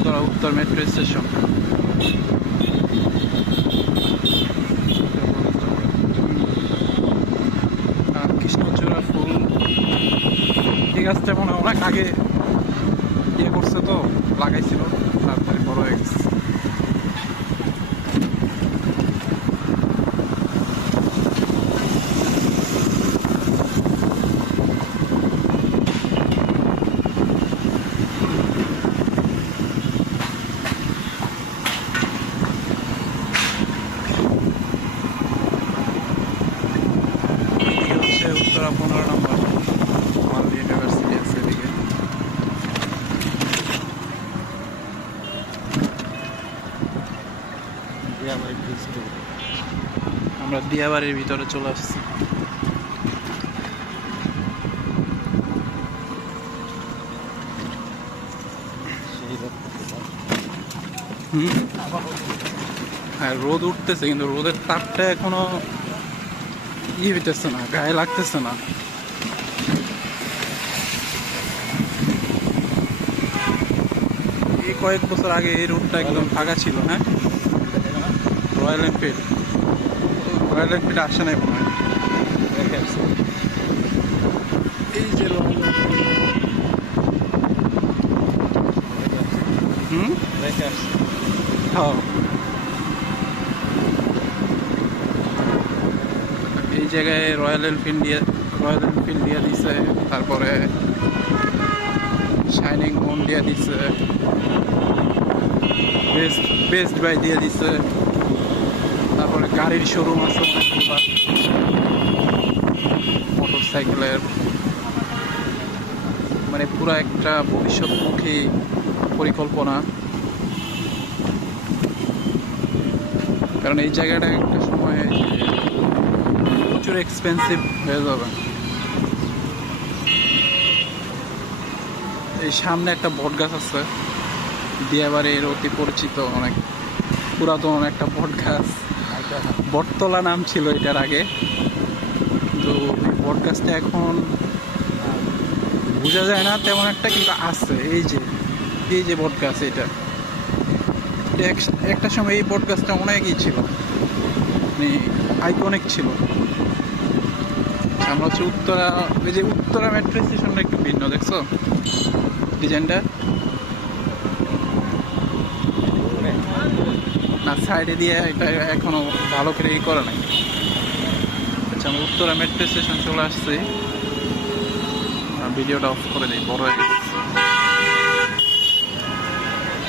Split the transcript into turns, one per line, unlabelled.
উত্তরা উত্তর metro station. কৃষ্ণচূড়া ফুল। এই গাছটা মনে অনেক আগে ইয়ে করছে তো, লাগাইছিল তাড়াতাড়ি বড় হয়ে গেছে। আমরা দিয়াবাড়ির ভিতরে চলে আসছি। হ্যাঁ রোদ উঠতেছে, কিন্তু রোদের তাপটা এখনও ইয়ে হইতেছে না, গায়ে লাগতেছে না। কয়েক বছর আগে এই রোডটা একদম ফাঁকা ছিল হ্যাঁ? রয়্যাল এনফিল্ড রয়্যাল এনফিল্ড আসে নাই মনে হয়। এই যে হুম? হ্যাঁ। এই জায়গায় রয়্যাল এনফিল্ড দিয়ে রয়্যাল এনফিল্ড দিয়ে দিছে তারপরে শাইনিং মুন দিয়ে দিছে। বেস্ট বেস্ট বাই দিয়ে দিছে। তারপরে গাড়ির শোরুম আছে মোটর সাইকেলের মানে পুরো একটা ভবিষ্যৎমুখী পরিকল্পনা। কারণ এই জায়গাটা একটা সময় প্রচুর এক্সপেন্সিভ হয়ে যাবে। এই সামনে একটা বট গাছ আছে দিয়াবাড়ির অতি পরিচিত অনেক পুরাতন একটা বট গাছ বটতলা নাম ছিল এটার আগে। কিন্তু এই বট গাছটা এখন বোঝা যায় না তেমন একটা, কিন্তু আছে। এই যে এই যে বট গাছ এটা। এটা এক- একটা সময় এই বট গাছটা অনেকই ছিল। মানে আইকনিক ছিল। আমরা হচ্ছে উত্তরা ওই যে উত্তরা মেট্রো স্টেশনটা একটু ভিন্ন, দেখছ? ডিজাইনটা? না সাইডে দিয়ে এটা এখনও ভালো করে করে নাই। আচ্ছা আমি উত্তরা মেট্রো স্টেশন চলে আসছি। ভিডিওটা অফ করে দিই বড় হয়ে গেছে।